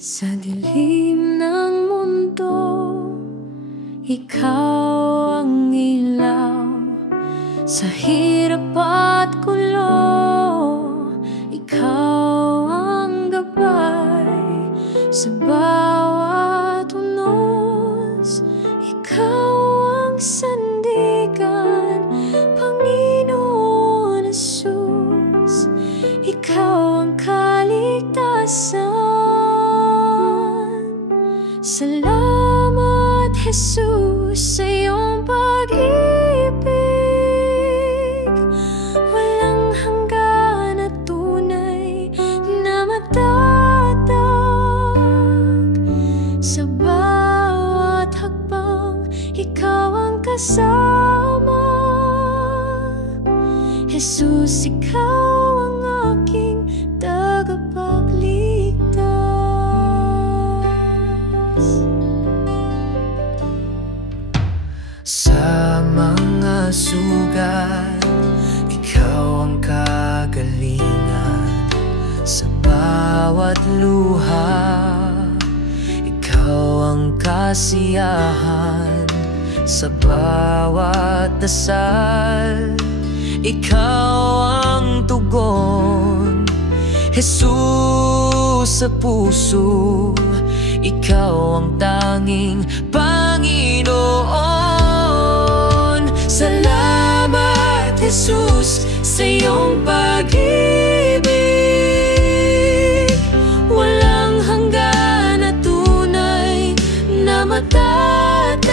Sa dilim ng mundo, ikaw ang ilaw. Sa hirap at gulo, ikaw ang gabay. Sa bawat unos, ikaw ang sandigan. Panginoon Jesus, ikaw ang kaligtasan. Salamat, Jesus, sa iyong pag-ibig. Walang hanggan at tunay na matatag. Sa bawat hakbang, ikaw ang kasama. Jesus, ikaw ang aking tagapagligtas. Sa mga sugat, ikaw ang kagalingan. Sa bawat luha, ikaw ang kasiyahan. Sa bawat dasal, ikaw ang tugon. Jesus, sa puso, ikaw ang tanging Panginoon. Salamat, Jesus, sa iyong pag-ibig. Walang hanggan at tunay na matatag.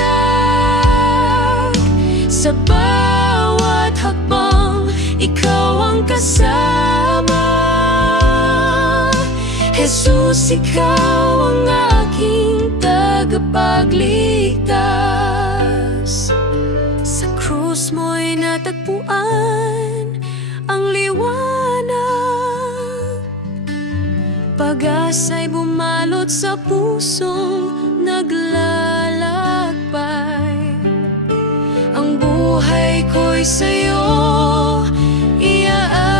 Sa bawat hakbang, ikaw ang kasama. Jesus, ikaw ang aking tagapagligtas. Sa krus mo'y natagpuan ang liwanag. Pag-asa'y bumalot sa pusong naglalakbay. Ang buhay ko'y sa'yo iaalay.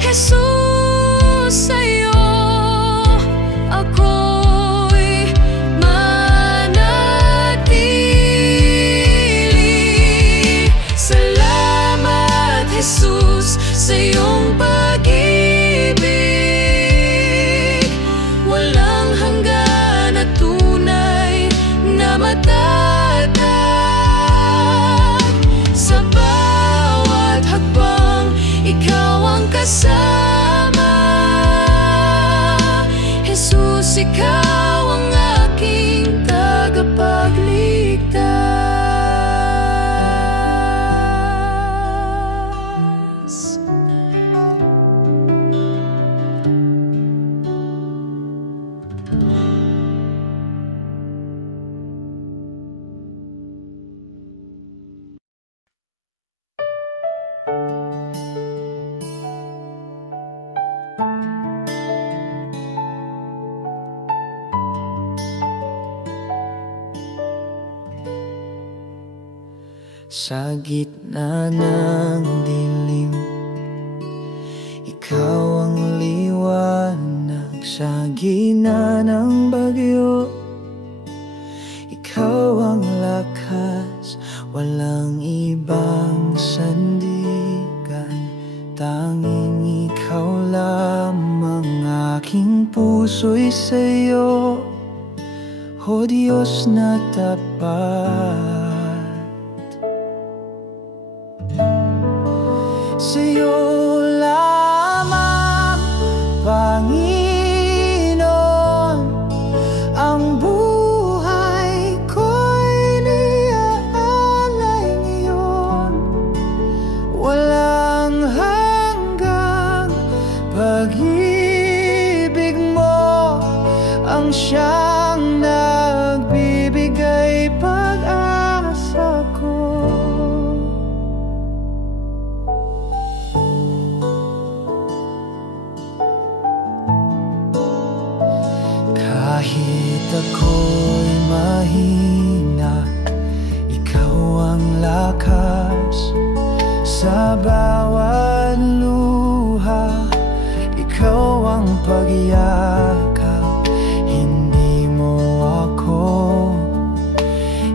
Jesus, sa'yo ako'y manatili. Salamat, Jesus, sa iyong pag-ibig. Walang hanggan at tunay na matatag. Sa bawat hakbang, ikaw ang kasama. Jesus, ikaw ang aking tagapagligtas. Sa gitna ng dilim, ikaw ang liwanag. Sa gitna ng bagyo, ikaw ang lakas. Walang ibang sandigan, tanging ikaw lamang. Aking puso'y sa'yo, o Diyos na tapat. Sa'yo lamang, Panginoon, ang buhay ko'y niaalay ngayon. Walang hanggang pag-ibig mo ang siyang nagbibigay pag-asa ko. Kahit ako'y mahina, ikaw ang lakas. Sa bawat luha, ikaw ang pagyakap. Hindi mo ako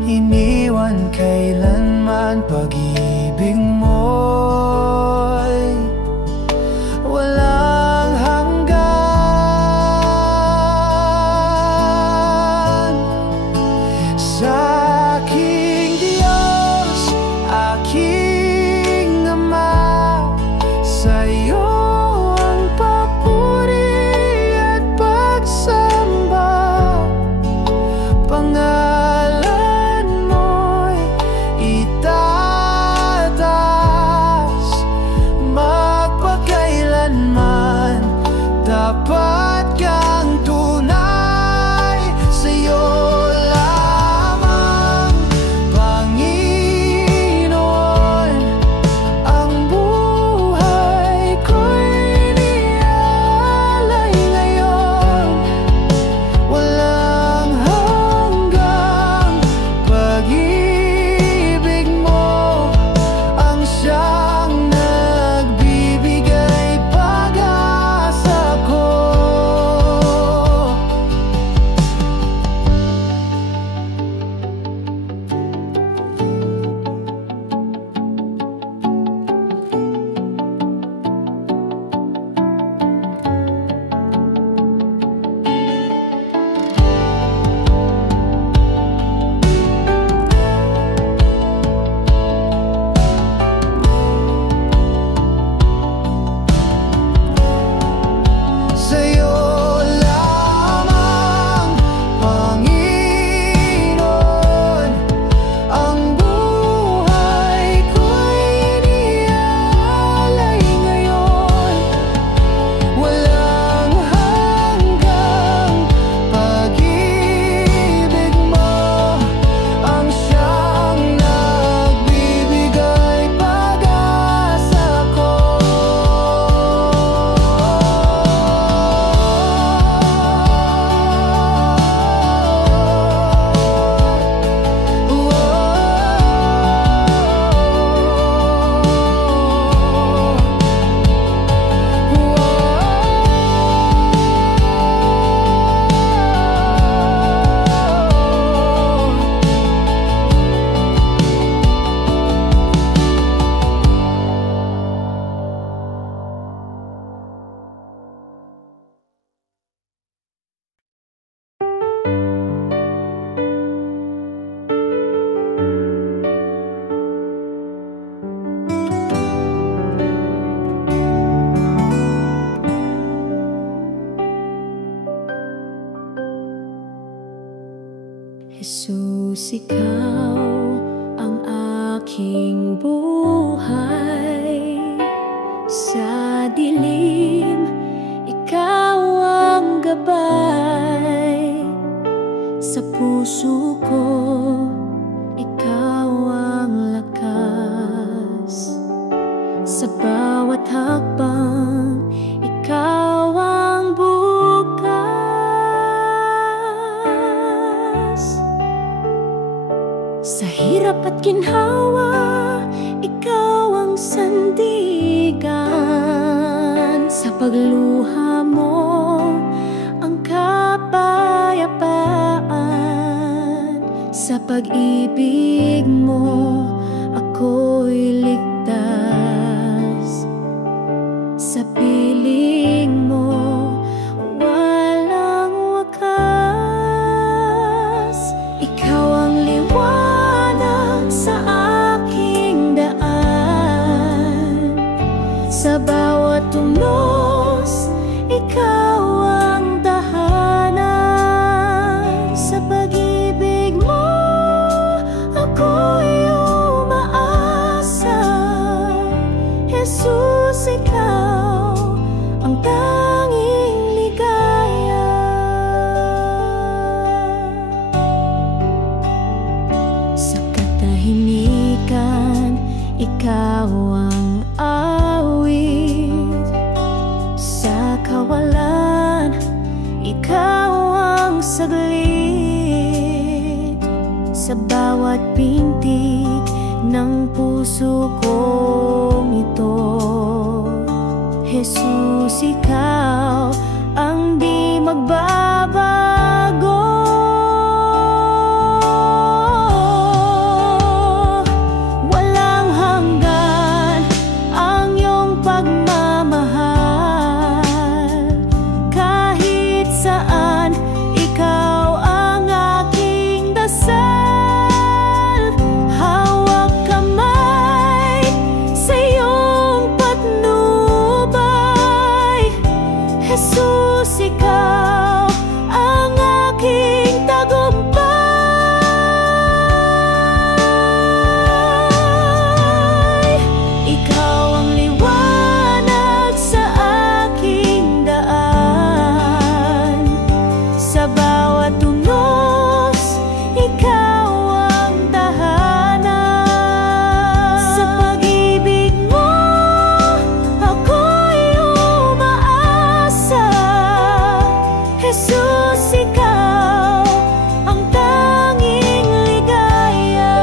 iniwan kailanman. Pag-ibig mo'y walang hanggan. Sa aking Diyos, aking Ama, sa'yo ang papuri at pagsamba. Pangalan mo'y itataas, magpakailanman. Dapat kang tunay, sa'yo lamang, Panginoon. Ang buhay ko'y inialay ngayon. Walang hanggang pag-ibig mo ang siyang nagbibigay pag-asa ko. Sa'yo lamang, Panginoon. Ang buhay ko'y inialay ngayon. Walang hanggang pag-ibig mo ang siyang nagbibigay pag-asa ko. Jesus, ikaw ang aking buhay. Sa dilim, ikaw ang gabay. Sa puso ko, ikaw ang lakas. Sa bawat hakbang, ikaw ang bukas. Sa hirap at ginhawa, ikaw ang sandigan. Sa pagluha mo, ang kapayapaan. Sa pag-ibig mo, ako'y ligtas. Sa piling mo, walang wakas. Ikaw ang liwanag sa aking daan. Sa bawat tunos, ikaw ang tahanan. Sa pag-ibig mo, ako'y umaasa. Jesus, ikaw ang tanging ligaya. Sa katahimikan, ikaw ang awit. Sa kawalan, ikaw ang saglit. Sa bawat pintig ng puso kong ito, Jesus, ikaw ang di magbabago. Walang hanggan ang iyong pagmamahal. Kahit saan, ikaw ang aking dasal. Hawak kamay sa iyong patnubay. Jesus, ikaw ang aking tagumpay. Ikaw ang liwanag sa aking daan. Sa bawat tunos, ikaw ang tahanan. Sa pag-ibig mo, ako'y umaasa. Jesus, ikaw ang tanging ligaya.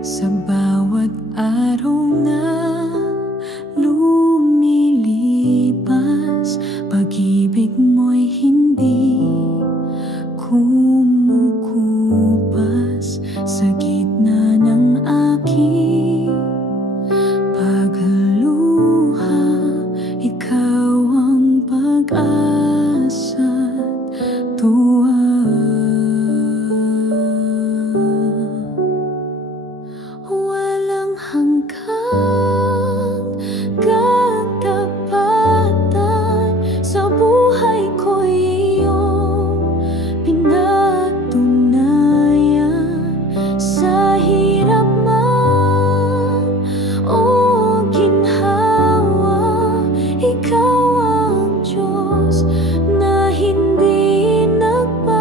Sa bawat araw na lumilipas, pag-ibig mo'y hindi kumukupas. Sa gitna ng aking pagluha, ikaw ang pag-asa't tuwa. Walang hanggang katapatan, sa buhay ko'y iyong pinatunayan. Sa hirap man o ginhawa, ikaw ang Diyos na hindi nagbabago.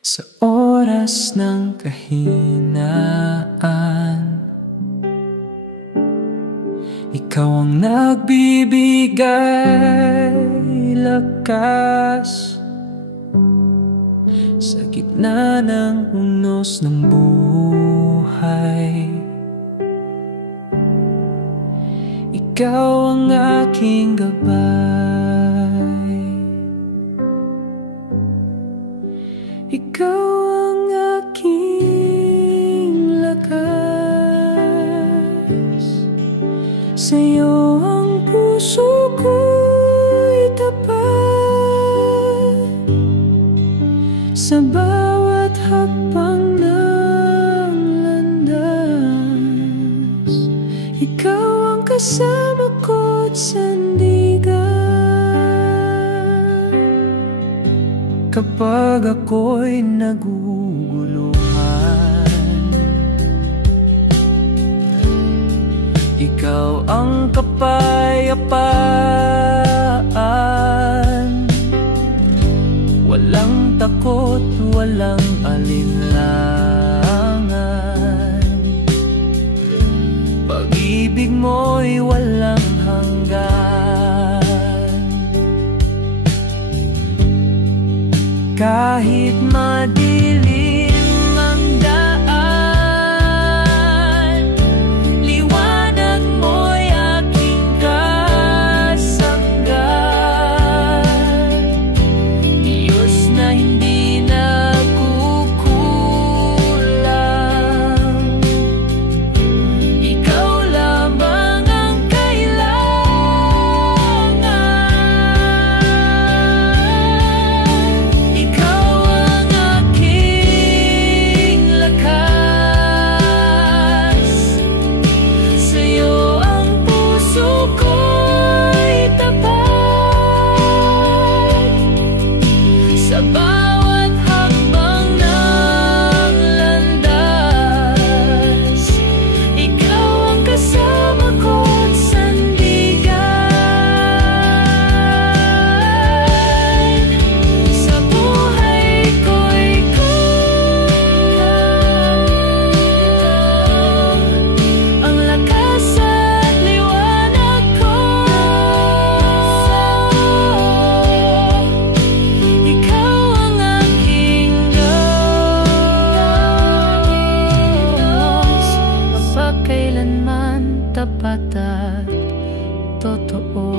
Sa oras ng kahinaan, ikaw ang nagbibigay lakas. Sa gitna ng unos ng buhay, ikaw ang aking gabay. Ikaw ang aking lakas. Sa'yo ang puso ko'y tapat. Sa bawat hakbang ng landas, ikaw ang kasama ko't sandigan. Kapag ako'y naguguluhan, ikaw ang kapayapaan. Walang takot, walang alinlangan. Pag-ibig mo'y walang hanggan. Kahit madilim ang daan, liwanag mo'y aking kasanggan. Diyos na hindi nagkukulang, ikaw lamang ang kailangan. Ikaw ang aking lakas. Sa'yo ang puso ko'y tapat. Sa bawat hakbang ng landas, ikaw ang kasama ko't sandigan. Sa buhay ko ikaw ang lakas at liwanag ko. Ikaw ang aking Diyos, mapagkailanman tapat at totoo.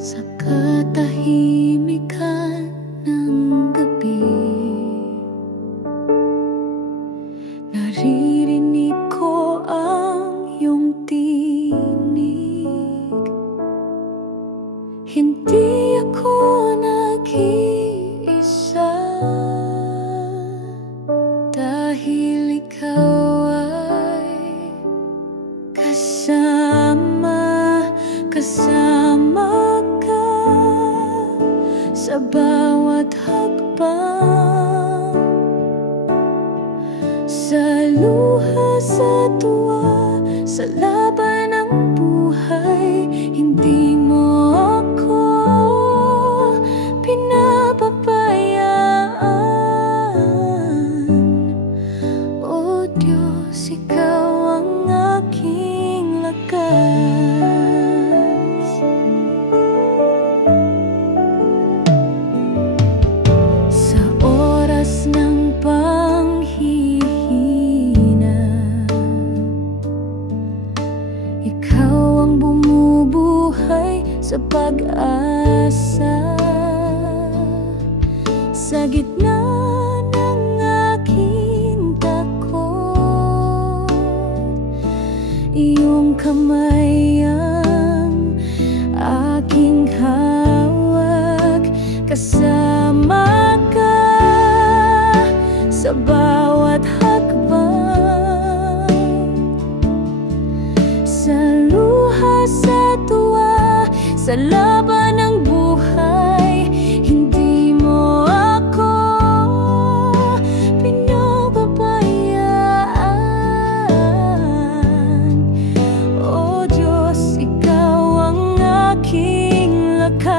Sa katahimikan ng gabi, naririnig ko ang iyong tinig. Hindi ako nag-iisa, dahil ikaw ay kasama ka sa bawat hakbang. Sa luha, sa tuwa, sa laban ng buhay, hindi mo ako pinapabayaan. O Diyos, ikaw ang aking lakas. Sa oras ng panghihina, ikaw ang bumubuhay sa pag-asa. Sa gitna ng aking takot, iyong kamay ang aking hawak. Kasama sa bawat hakbang, sa luha, sa tuwa, sa laban ng buhay. Hindi mo ako pinababayaan. O Diyos, ikaw ang aking lakas.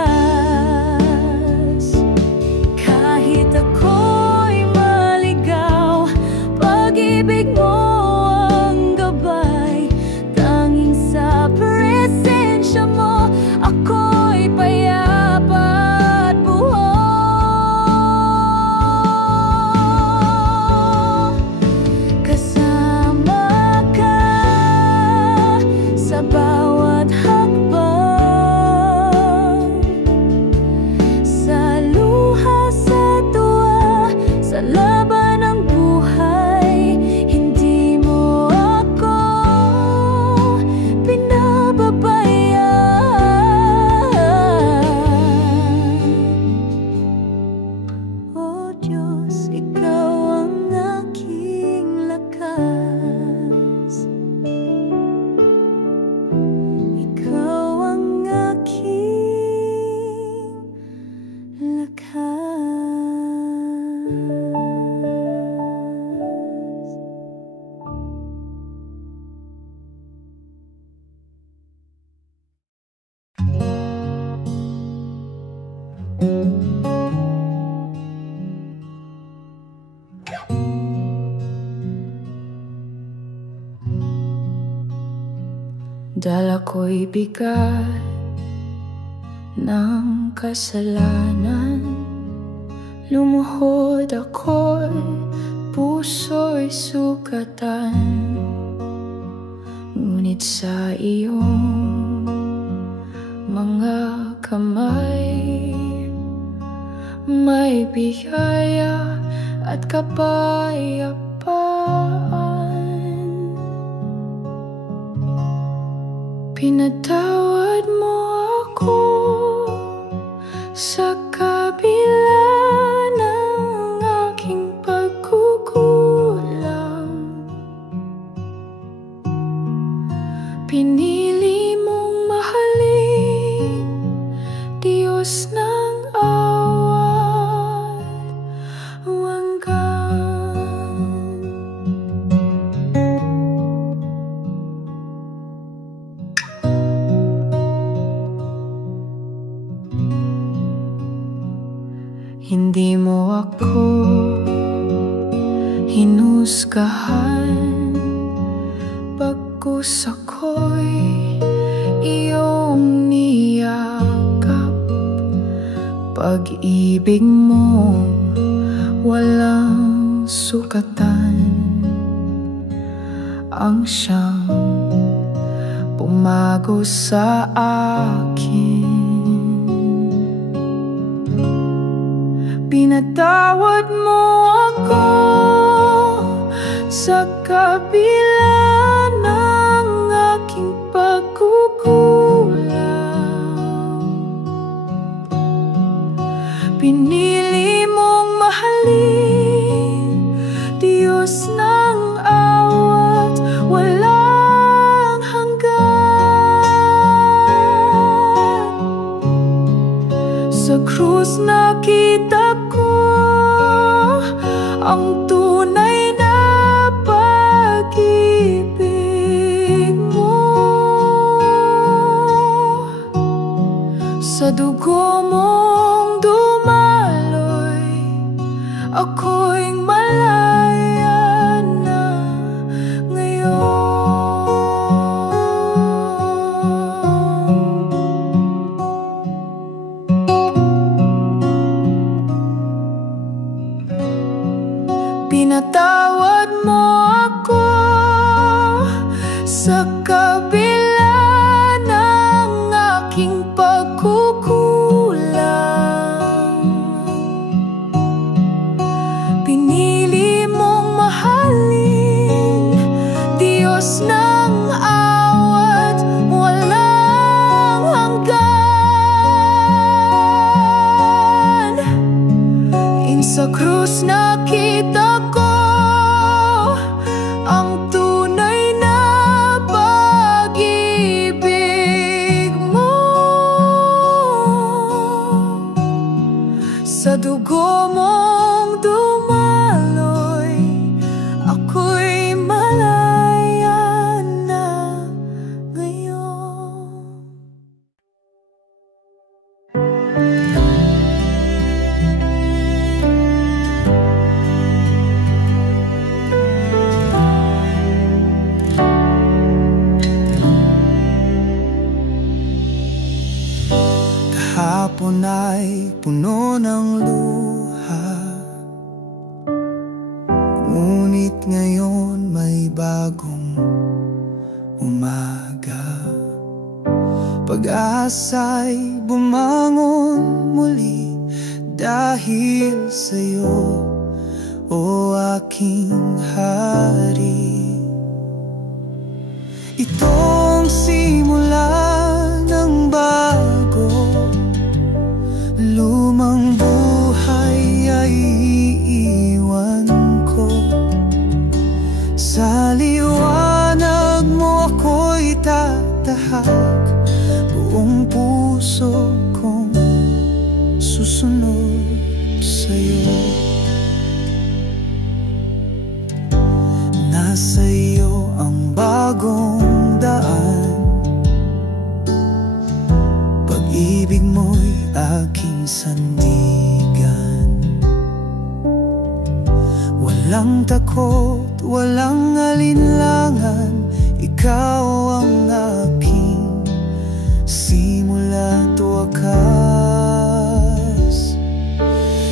Kahit ako'y maligaw, pag-ibig mo ang gabay. Tanging sa presensya mo ako'y payapa at buo. Kasama ka sa bawat hakbang, sa luha, sa tuwa, sa laban ng buhay. Hindi mo ako pinababayaan. O Diyos, ikaw ang aking lakas. Ikaw ang aking lakas. Dala ko'y bigat ng kasalanan, lumuhod ako'y puso'y sugatan. Ngunit sa iyong mga kamay may biyaya at kapayapaan. Pinatawad mo ako sa kabila ng aking pagkukulang. Pinili mong mahalin, Diyos ng awat wagan. Hindi mo ako hinusgahan, bagkus ako'y iyong niyakap. Pag-ibig mo walang sukatan, ang siyang pumago sa akin. Pinatawad mo ako sa kabila ng aking pagkukulang. Pinili mong mahalin, Diyos ng awat walang hanggan. Sa krus nakita ko ang tunay na pag-ibig mo. Sa dugo mong dumaloy, ako'y malaya na ngayon. Pinatawad mo ako sa kabila ng aking pagkukulang. Pinili Hapon ay puno ng luha, ngunit ngayon may bagong umaga. Pag-asa'y bumangon muli dahil sa'yo, o aking hari. Itong simula ng bago, lumang buhay ay iiwan ko. Sa liwanag mo ako'y tatahak, buong puso kong susunod sa'yo. Nasa iyo ang bagong daan, pag-ibig mo'y aking sandigan. Walang takot, walang alinlangan, ikaw ang aking simula't wakas.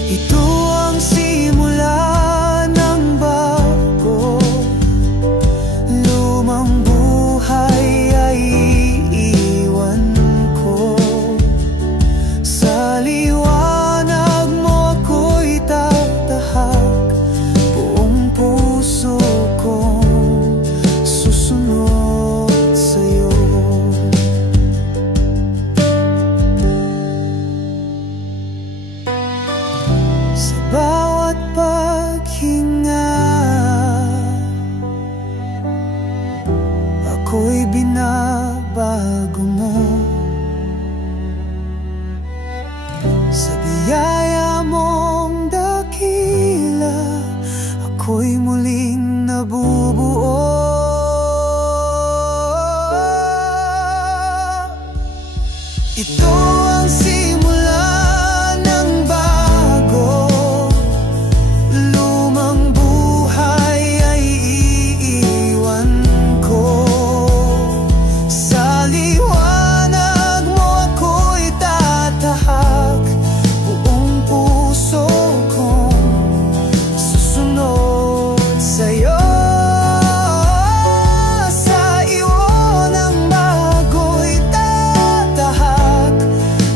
Ito ang simula ng bago, lumang buhay ay iiwan ko. Sa liwanag mo ako'y tatahak, buong puso kong susunod sa'yo. Sa bawat paghinga, ako'y binabago mo. Sa biyaya mong dakila, ako'y muling nabubuo. Ito ang simula ng bago, lumang buhay ay iiwan ko. Sa liwanag mo ako'y tatahak, buong puso kong susunod sa'yo. Sa iyo ng bago'y tatahak,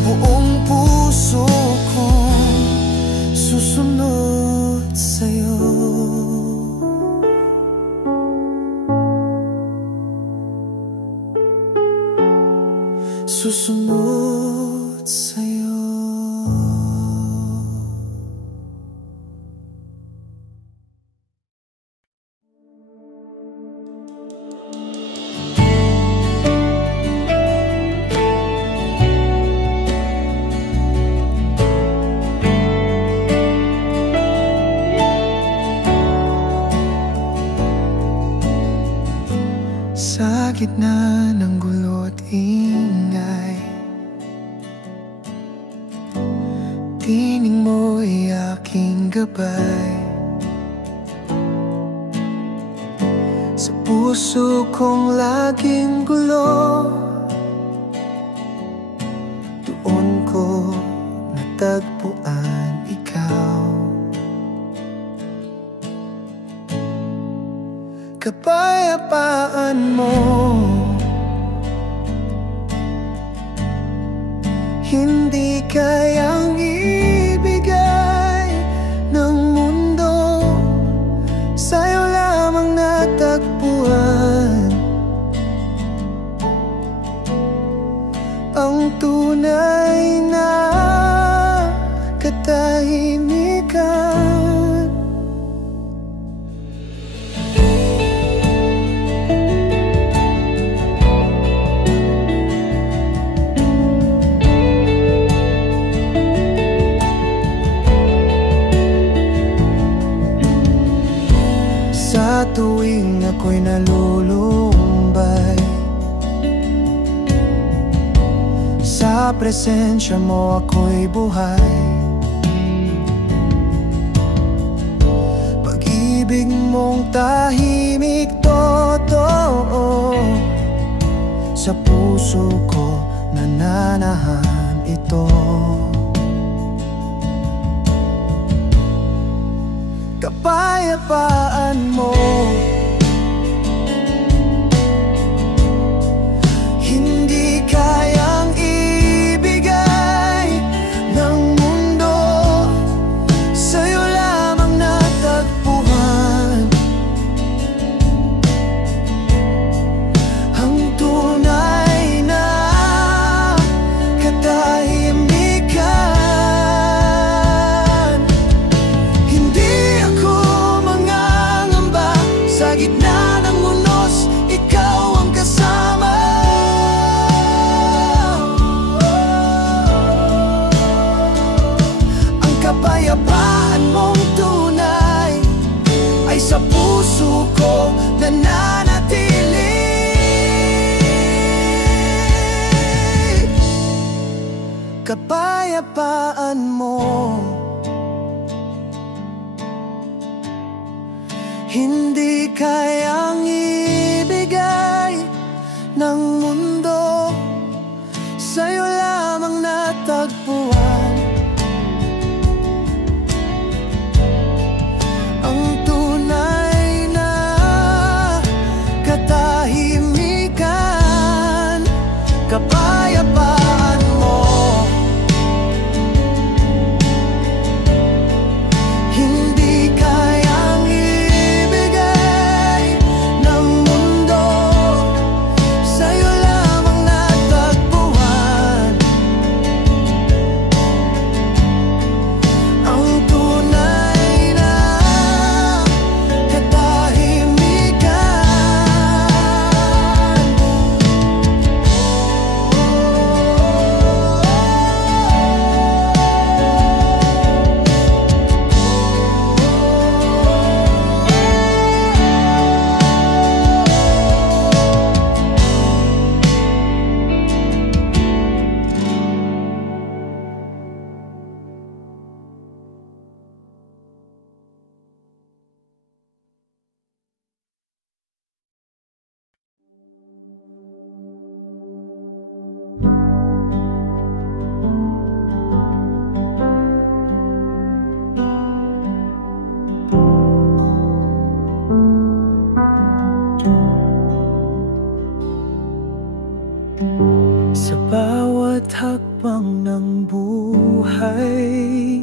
buong puso kong susunod sa'yo. Susunod sa'yo. Sa gitna ng gulo at ingay, tining mo'y aking gabay. Sa puso kong laging gulo, doon ko natagpuan ikaw. Kapayapaan mo, hindi kayang ibigay ng mundo, sa'yo lamang natagpuan ang tunay na katahimikan. Sa tuwing ako'y nalulumbay, sa presensya mo ako'y buhay. Pag-ibig mong tahimik totoo, sa puso ko nananahan. ito. Kapayapaan mo, hindi kayang ibigay ng mundo, sa'yo lamang natagpuan ang tunay na katahimikan. Hindi ako mangangamba sa gitna ng unos, ikaw ang kasama. Ang kapayapaan mong tunay ay sa puso ko nananatili. Kapayapaan mo, hindi kayang ibigay ng mundo, sa'yo lamang natagpuan ang tunay na katahimikan. Kapayapaan mo, hindi kayang ibigay ng mundo, sa'yo lamang natagpuan ang tunay na katahimikan. Sa bawat hakbang ng buhay,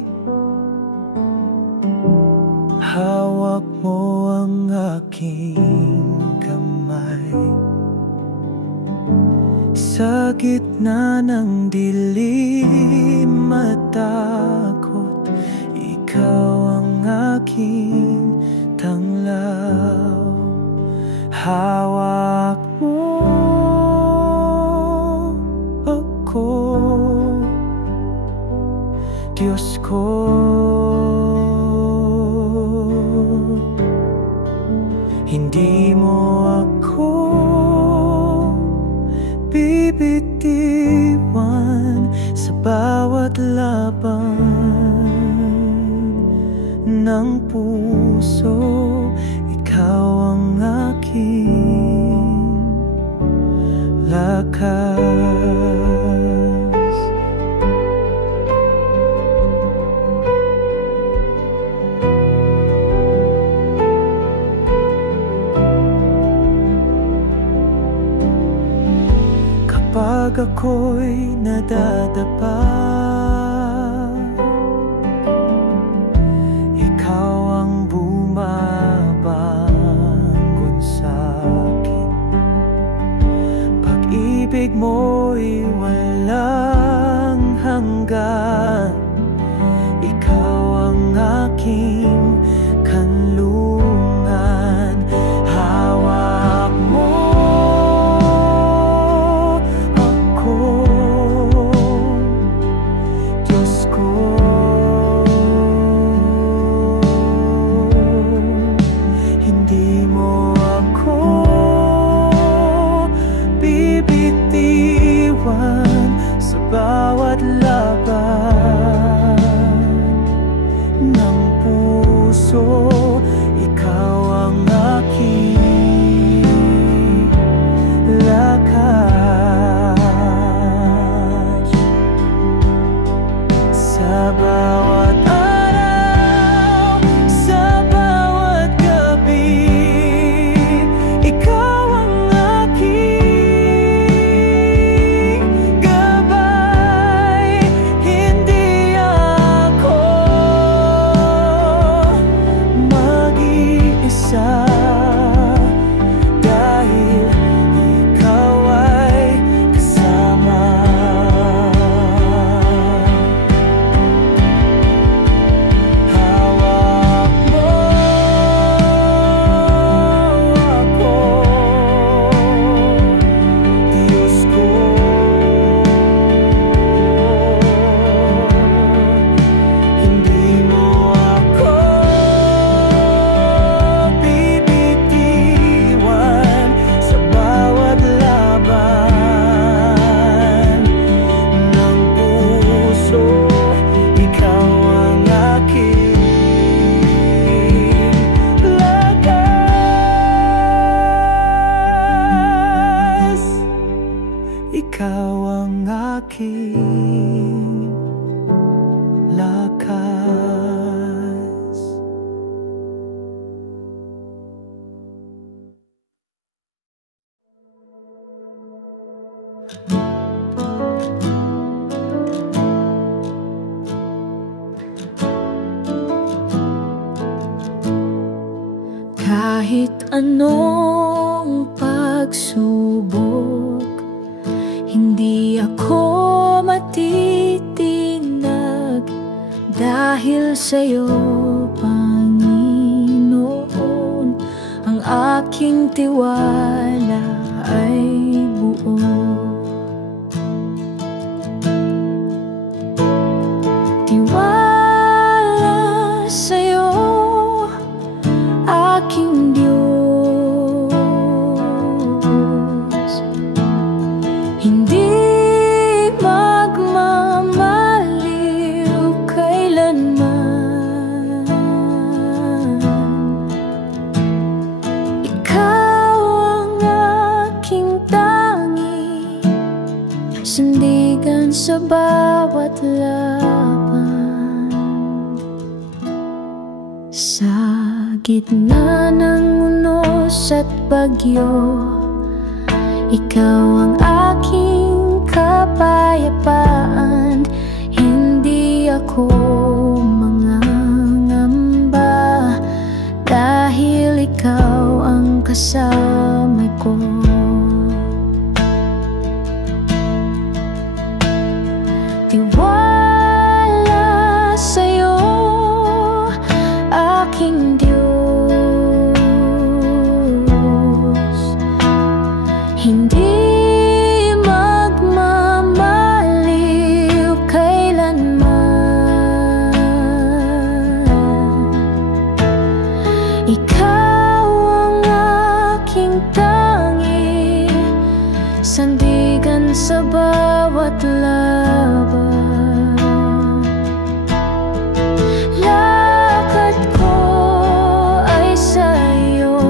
hawak mo ang aking kamay. Sa gitna ng dilim at takot, ikaw ang aking tanglaw. Hawak mo ako, Diyos ko. Hindi mo ako bibitiwan sa bawat laban ng puso. Ikaw ang aking lakas. Kapag ako'y nadadapa, ikaw ang bumabangon sa'kin. Pag-ibig mo'y walang hanggan, ikaw ang aking kanlungan. Hawak mo sa bawat laban ng puso. Ikaw ang aking lakas. lakas. Kahit anong pagsubok, hindi ako matitinag dahil sa'yo, Panginoon. Ang aking tiwala ay buo. Tiwala sa'yo, aking Diyos. Hindi magmamaliw kailanman. Ikaw ang aking tangi, sandigan sa bawat laban. Sa gitna ng unos at bagyo, ikaw ang aking kapayapaan. Hindi ako mangangamba dahil ikaw ang kasama ko. Tiwala sa'yo, aking Diyos. Hindi magmamaliw kailanman. Ikaw ang aking tangi, sandigan sa bawat laban. Lakad ko ay sa'yo,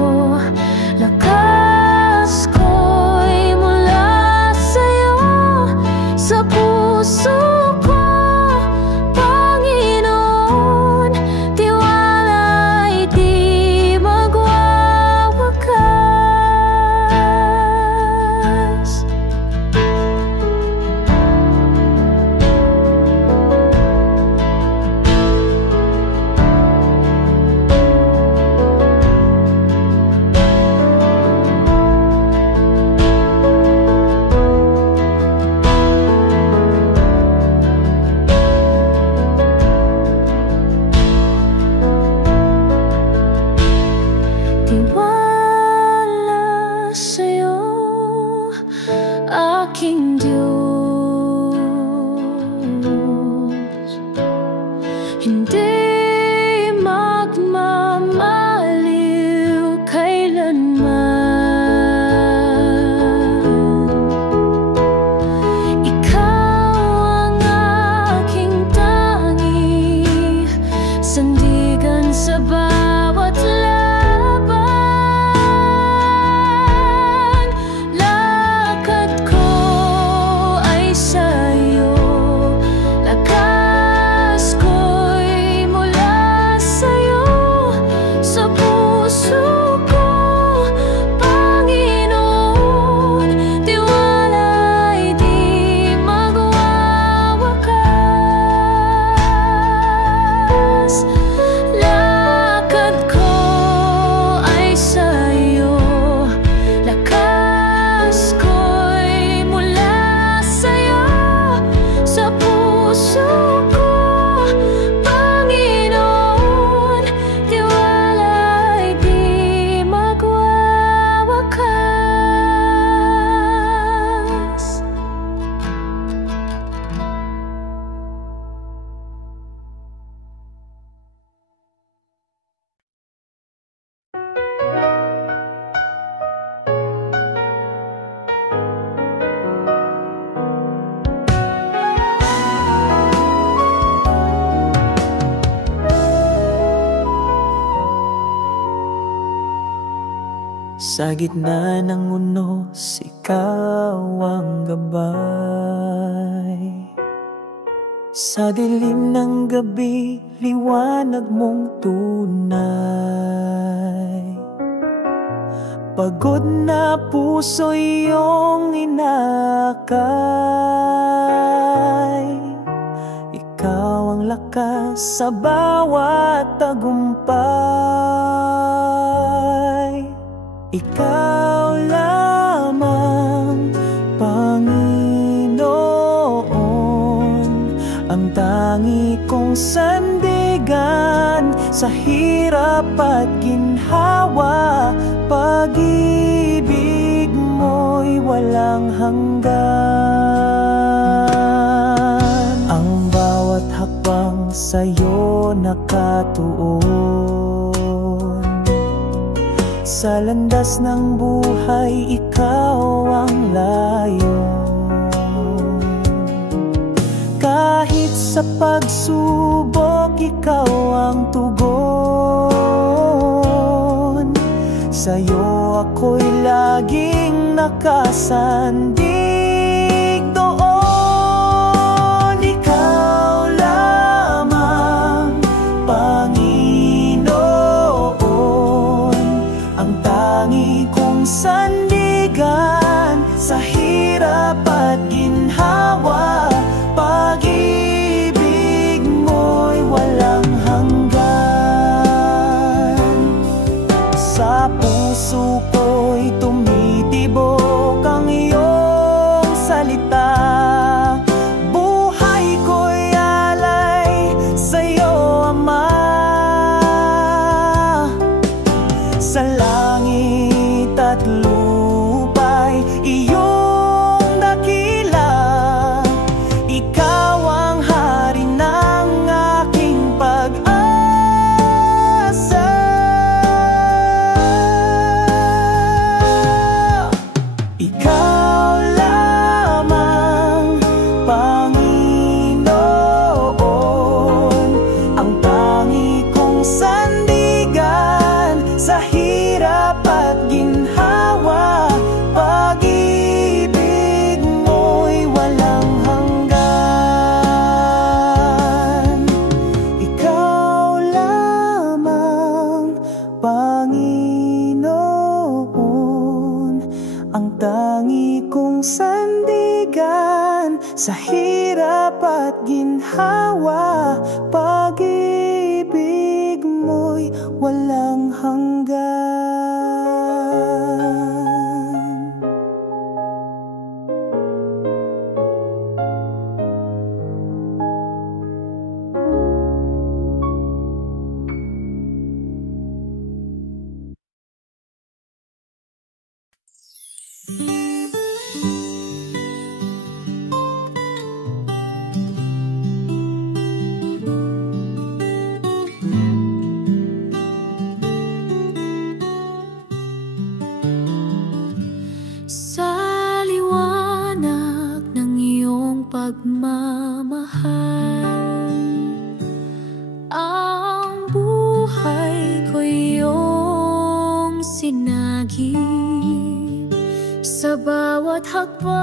lakas ko'y mula sa'yo. Sa puso ko, Panginoon, tiwala'y di magwawakas. Tiwala sa'yo, aking Diyos. Hindi magmamaliw kailanman. Ikaw ang aking tangi, sandigan sa bawat laban. Lakad ko ay sa'yo, lakas ko'y mula sa'yo. Sa puso ko, Panginoon, tiwala'y di magwawakas. Lakad ko ay sa'yo, lakas ko'y mula sa'yo. Sa puso ko, Panginoon, tiwala'y di magwawakas. Sa gitna ng unos, ikaw ang gabay. Sa dilim ng gabi, liwanag mong tunay. Pagod na puso iyong inakay. Ikaw ang lakas sa bawat tagumpay. Ikaw lamang, Panginoon, ang tangi kong sandigan sa hirap at ginhawa. Pag-ibig mo'y walang hanggan. Ang bawat hakbang sa'yo nakatuon. Sa landas ng buhay, ikaw ang layon. Kahit sa pagsubok, ikaw ang tugon. Sa'yo ako'y laging nakasandig doon. Ikaw lamang, Panginoon, ang tangi kong sandigan sa hirap at ginhawa. Pag-ibig mo'y walang hanggan. Sa puso ko'y tumitibok ang iyong salita. Buhay ko'y alay sa'yo, Ama. Sa langit at lupa'y iyong dakila. Ikaw ang hari ng aking pag-asa. Ikaw lamang, Panginoon, ang tangi kong sandigan sa hirap at ginhawa. Pag-ibig mo'y walang hanggan. Ikaw lamang, Panginoon, ang tangi kong sandigan sa hirap at ginhawa. Pag-ibig mo'y walang hanggan. Sa liwanag ng iyong pagmamahal, ang buhay ko iyong sinagip. Sa bawat hakbang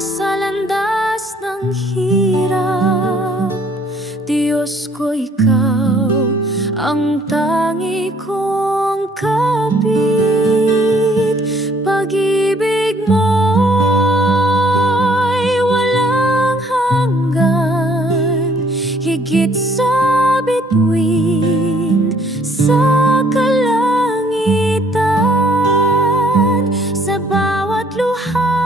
sa landas ng hirap, Diyos ko, ikaw ang tangi kong kapit. Pag-ibig mo'y walang hanggan, higit sa bituin sa kalangitan. Sa bawat luha,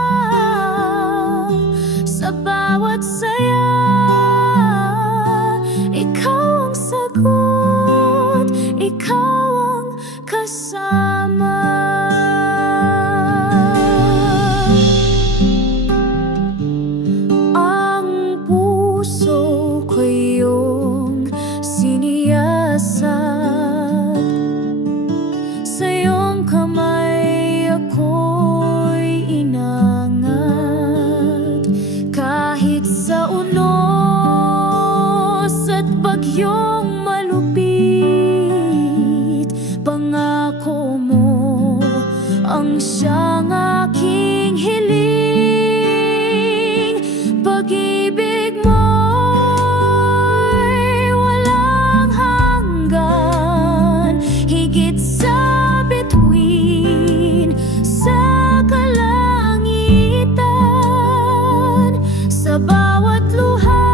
sa bawat saya, ikaw ang sagot, ikaw ang kasama. Ang puso ko iyong siniyasat, sa iyong kamay ako'y inangat. Kahit sa unos at bagyong malupit, pangako mo ang siyang aking hiling. Pag-ibig bawat luha,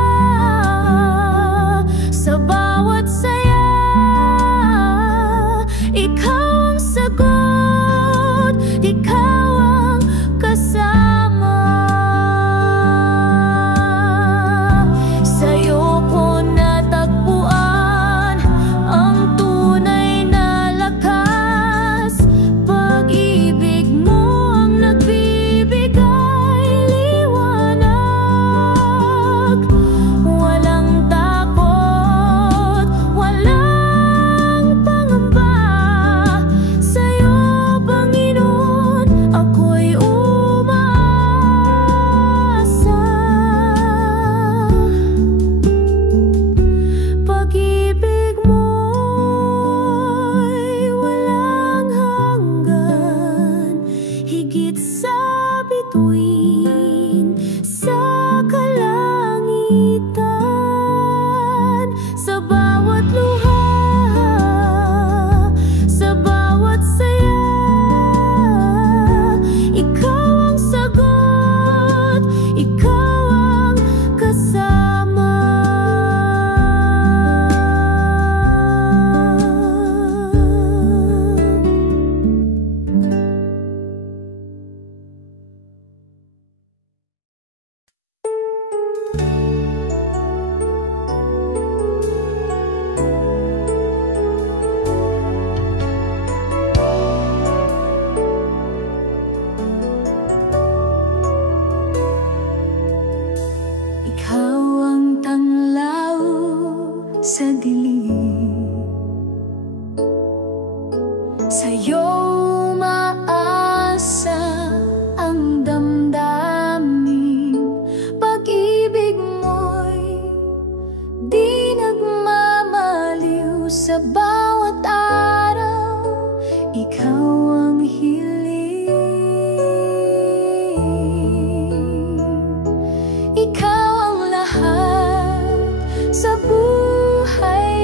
sa bawat saya, ikaw ang sagot, ikaw ang kasama. Sa'yo ko natagpuan ang tunay na lakas, pag-ibig mo ang nagbibigay liwanag. Walang takot, walang pangamba, sa'yo Panginoon ako'y umaasa. Pag-ibig mo'y walang hanggan, higit sa bituin sa kalangitan. Sa bawat luha, sa bawat saya, ikaw ang sagot, ikaw ang kasama. Ikaw ang tanglaw sa dilim, sa'yo umaasa ang damdamin. Pag-ibig mo'y di nagmamaliw, sa bawat araw ikaw ang hiling. Ikaw ang lahat sa buhay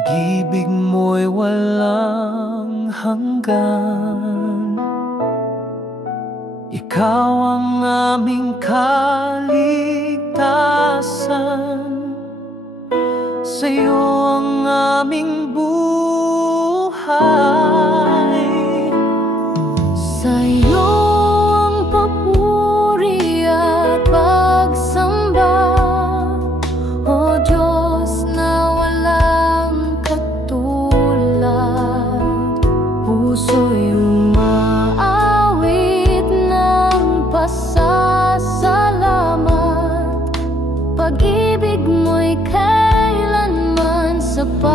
pag-ibig mo'y walang hanggan. Ikaw ang aming kaligtasan, sa'yo ang aming buhay. Sa'yo ang papuri at pagsamba, O Diyos na walang katulad. Puso'y umaawit ng pasasalamat, pag-ibig mo'y kailanman sapat.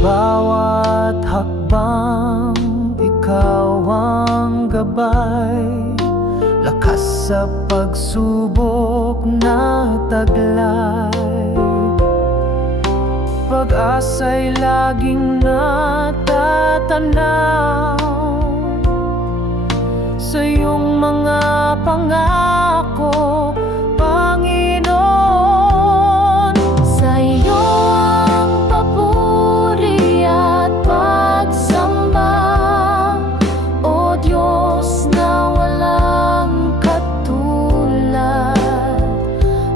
Bawat hakbang, ikaw ang gabay, lakas sa pagsubok na taglay. Pag-asa'y laging natatanaw sa iyong mga pangako, Panginoon. Sa iyo ang papuri at pagsamba, O Diyos na walang katulad.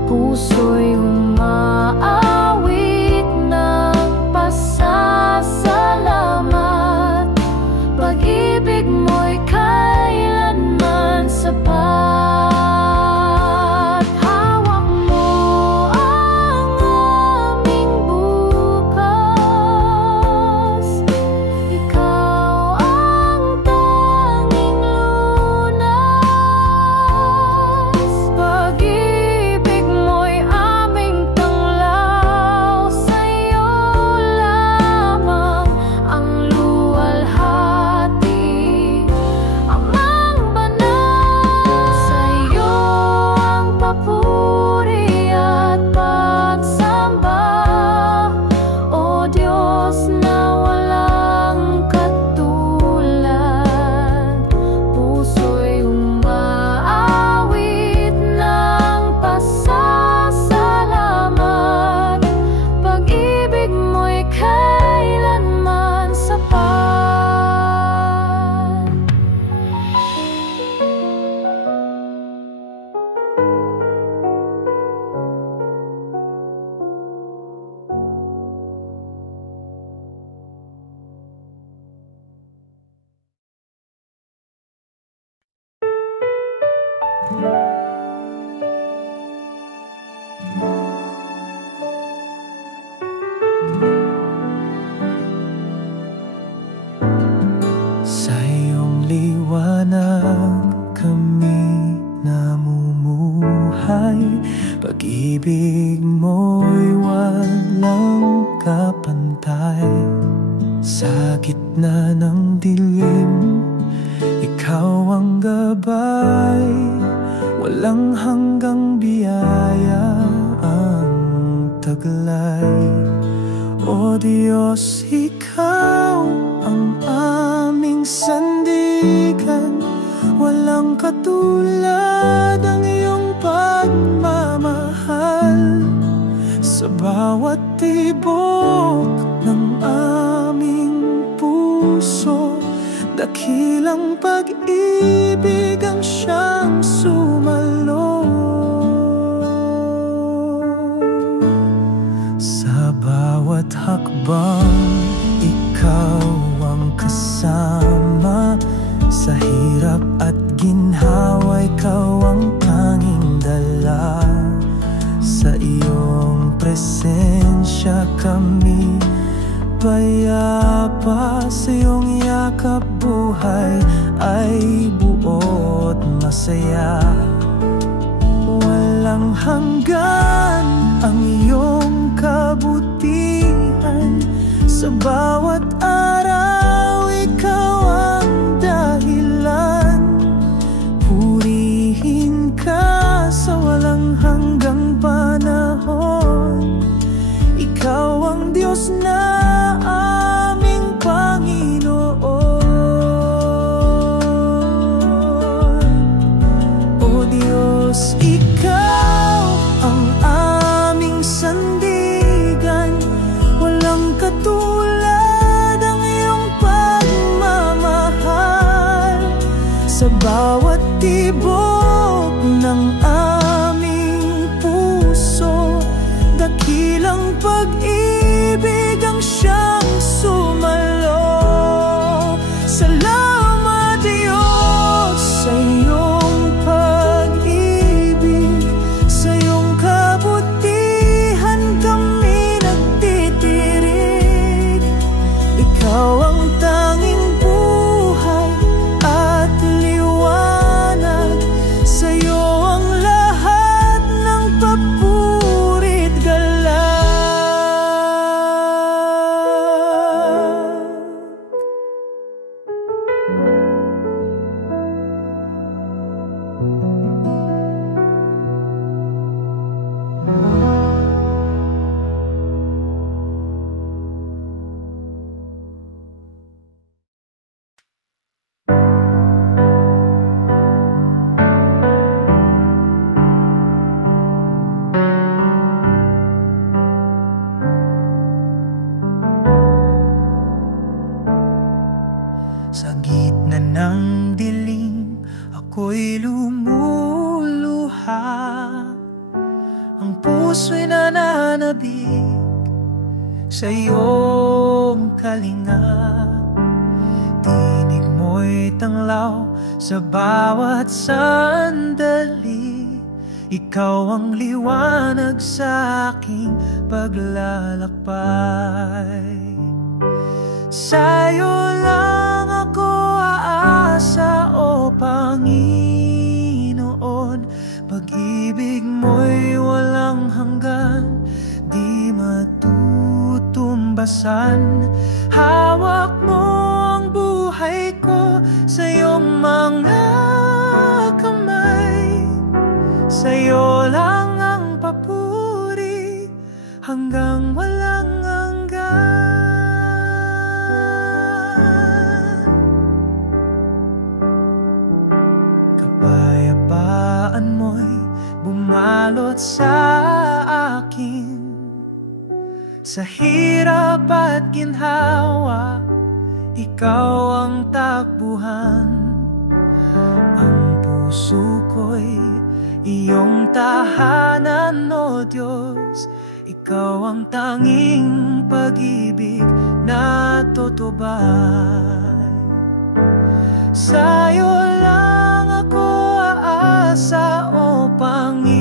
Puso'y umaawit ng pasasalamat, pag-ibig mo'y kailanman sapat. Hawak mo ang aming bukas, ikaw ang tanging lunas. Pag-ibig mo'y aming tanglaw, sa'yo lamang ang luwalhati, Amang banal. Sa'yo ang papuri at pagsamba, O Diyos na walang katulad. Puso'y umaawit ng pasasalamat, pag-ibig mo'y kailanman sapat. Sa iyong liwanag kami namumuhay, pag-ibig mo'y walang kapantay. Sa gitna ng dilim, ikaw ang gabay, walang hanggang biyaya ang taglay. O Diyos, ikaw ang aming sandigan, walang katulad ang iyong pagmamahal. Sa bawat tibok ng aming puso, dakilang pag-ibig ang siyang sumalo. Sa bawat hakbang, ikaw ang kasama, sa hirap at ginhawa, ikaw ang tanging dala. Sa iyong presensya kami payapa, sa iyong yakap buhay ay buot masaya. Walang hanggan ang iyong kabutihan, sa bawat araw ikaw ang dahilan. Purihin ka sa walang hanggang panahon, ikaw ang Diyos na aming Panginoon. O Diyos, ikaw sabik sa iyong kalinga. Tinig mo'y tanglaw sa bawat sandali. Ikaw ang liwanag sa aking paglalakbay. Sa'yo lang ako aasa, o Panginoon. Pag-ibig mo'y walang hanggan, di matutumbasan. Hawak mo ang buhay ko sa iyong mga kamay. Sa'yo lang ang papuri hanggang walang hanggan. Kapayapaan mo'y bumalot sa akin. Sa hirap at ginhawa, ikaw ang takbuhan. Ang puso ko'y iyong tahanan, o Diyos. Ikaw ang tanging pag-ibig na tutubay. Sa'yo lang ako aasa, o Panginoon.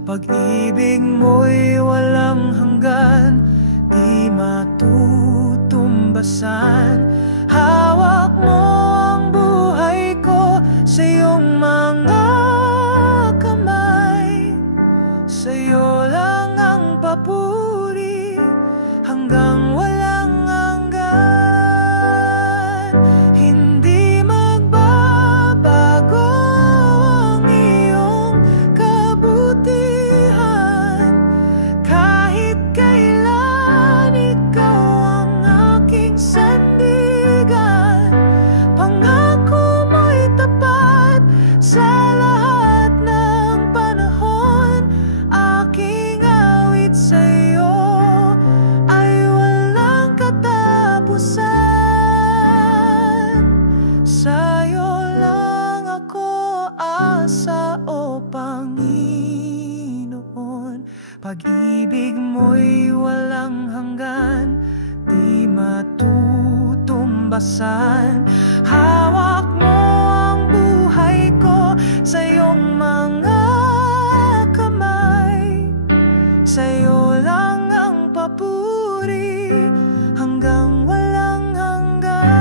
Pag-ibig mo'y walang hanggan, di matutumbasan. Hawak mo ang buhay ko sa iyong mga kamay. Sa'yo lang ang papuri hanggang walang hanggan. Hindi magbabago ang iyong kabutihan. Kahit kailan ikaw ang aking sandigan. Pangako mo'y tapat sa lahat ng panahon. Aking awit sa'yo ay walang katapusan. Sa'yo lang ako aasa, o Panginoon. Pag-ibig mo'y walang hanggan, di matutumbasan. Hawak mo ang buhay ko sa iyong mga kamay. Sa'yo lang ang papuri hanggang walang hanggan.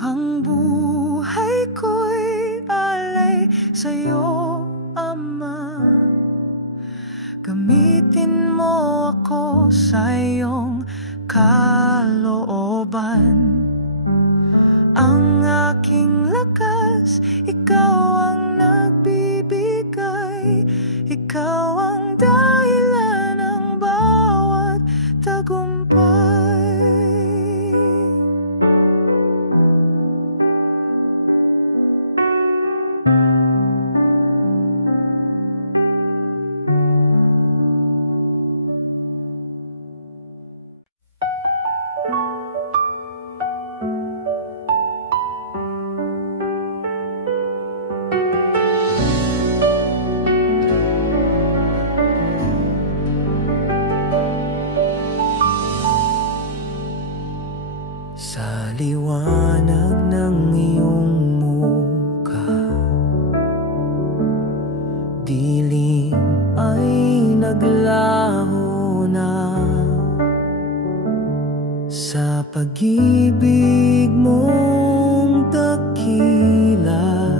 Ang buhay ko'y alay sa'yo, Ama. Gamitin mo ako sa iyong kalooban. Ang aking lakas, ikaw ang nagbibigay. Ikaw ang dahilan ng bawat tagumpay. Sa liwanag ng iyong mukha, dilim ay naglaho na. Sa pag-ibig mong dakila,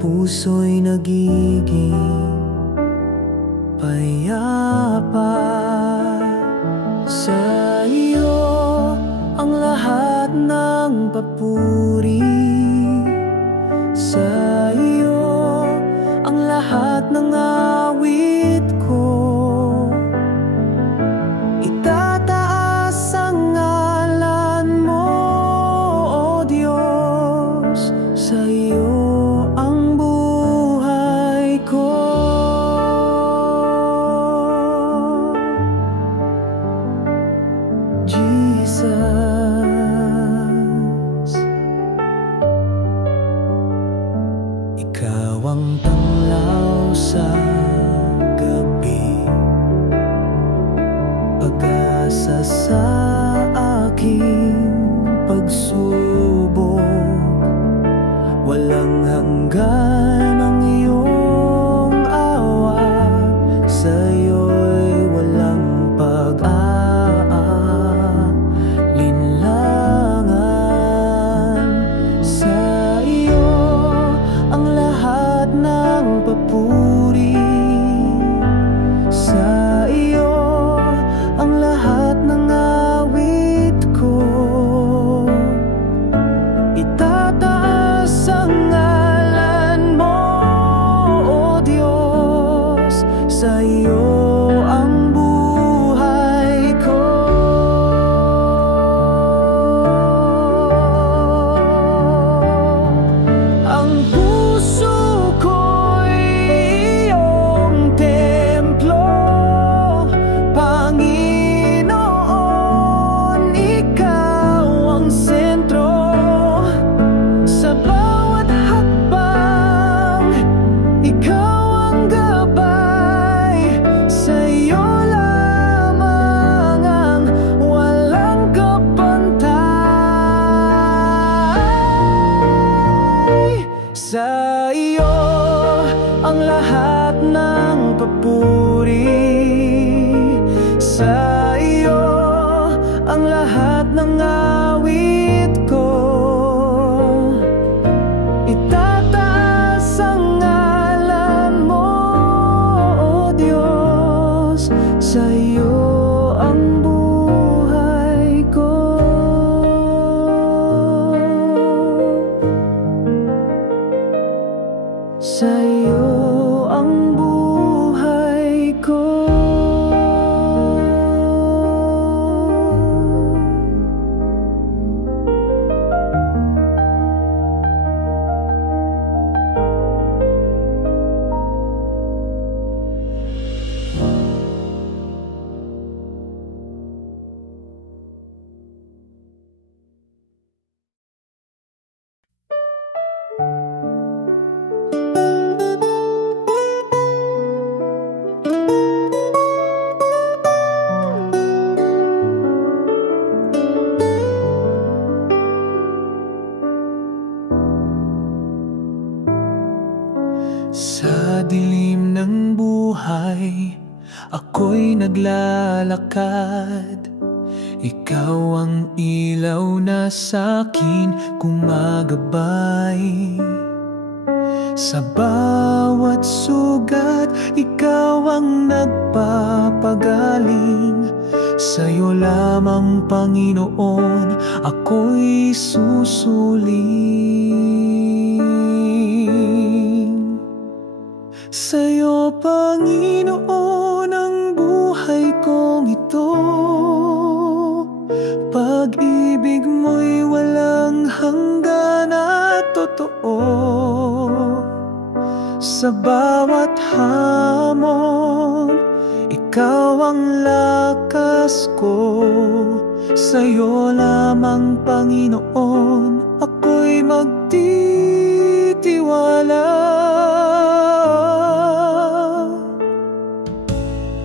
puso'y nagiging payapa. Sa iyo ang lahat ng papuri. Sa iyo ang lahat ng awit ko. Itataas ang ngalan mo, o Diyos. Sa iyo ang buhay ko. Jesus, lahat ng awit ko. Itataas ang ngalan mo, O Diyos, sa'yo ang buhay ko. Sa'yo ang buhay ko. Sa dilim ng buhay, ako'y naglalakad. Ikaw ang ilaw na sa'kin gumagabay. Sa bawat sugat, ikaw ang nagpapagaling. Sa'yo lamang, Panginoon, ako'y susuling. Sa'yo, Panginoon, ang buhay kong ito. Pag-ibig mo'y walang hanggan at totoo. Sa bawat hamon, ikaw ang lakas ko. Sa'yo lamang, Panginoon, ako'y magtitiwala.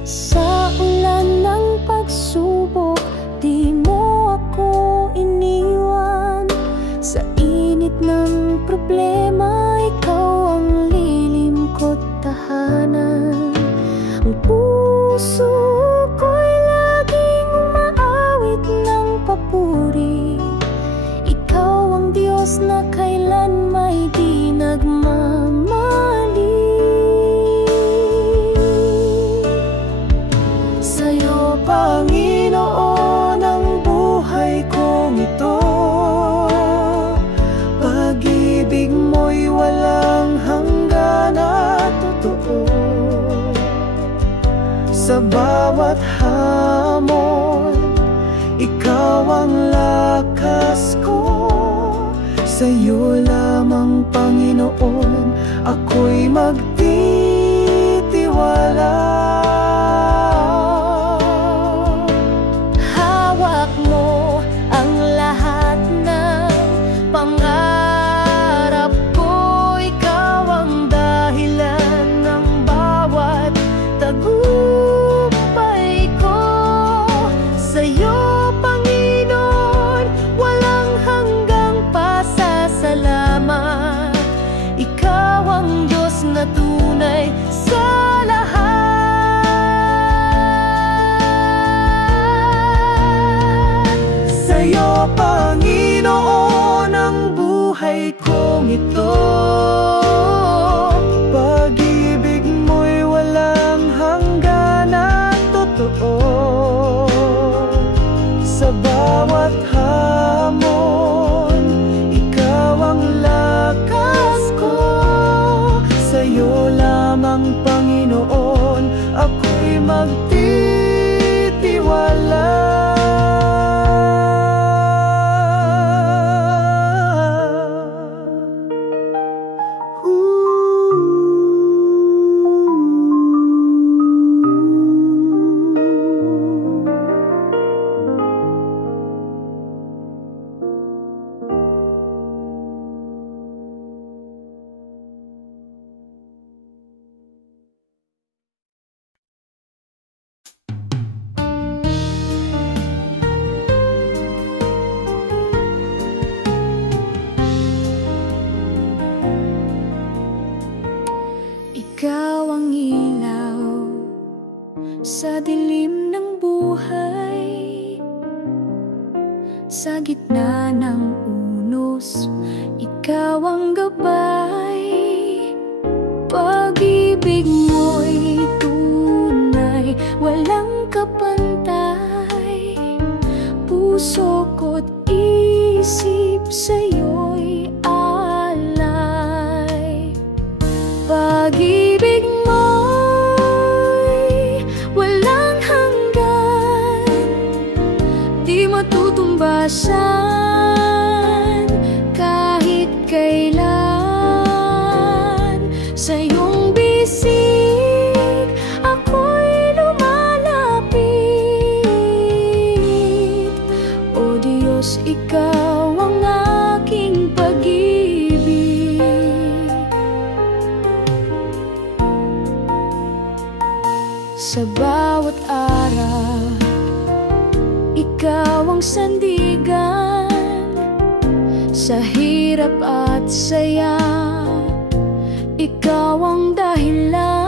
Sa ulan ng pagsubok, di mo ako iniwan. Sa init ng problema, ikaw ang lilim ko't tahanan. Ang puso ko'y laging umaawit ng papuri. Ikaw ang Diyos na kailan may di nagmamali. Sa'yo, Panginoon, ang buhay kong ito. Pag-ibig mo'y walang hanggan at totoo. Sa bawat hamon, ikaw ang lakas ko. Sa'yo lamang, Panginoon, ako'y magtitiwala. Hawak mo ang lahat ng pangarap ko. Ikaw ang dahilan ng bawat tagumpay ko. Sa'yo, Panginoon, walang hanggang pasasalamat. Ikaw ang Diyos na tunay sa lahat. Sa'yo, Panginoon, ang buhay kong ito. Pag-ibig mo'y walang hanggan at totoo. Sa bawat hamon, ikaw ang lakas ko. Sa'yo lamang, Panginoon, ako'y magtitiwala. Sa gitna ng unos, ikaw ang gabay. Pag-ibig mo'y tunay, walang kapantay. Puso ko't isip sa'yo'y alay. Pag-ibig mo'y walang hanggan, di matutumbasan kahit kailan. Sa iyong bisig ako'y lumalapit. O Diyos, ikaw ang aking pag-ibig. Sa bawat araw, ikaw ang sandigan. Sa hirap at saya, ikaw ang dahilan.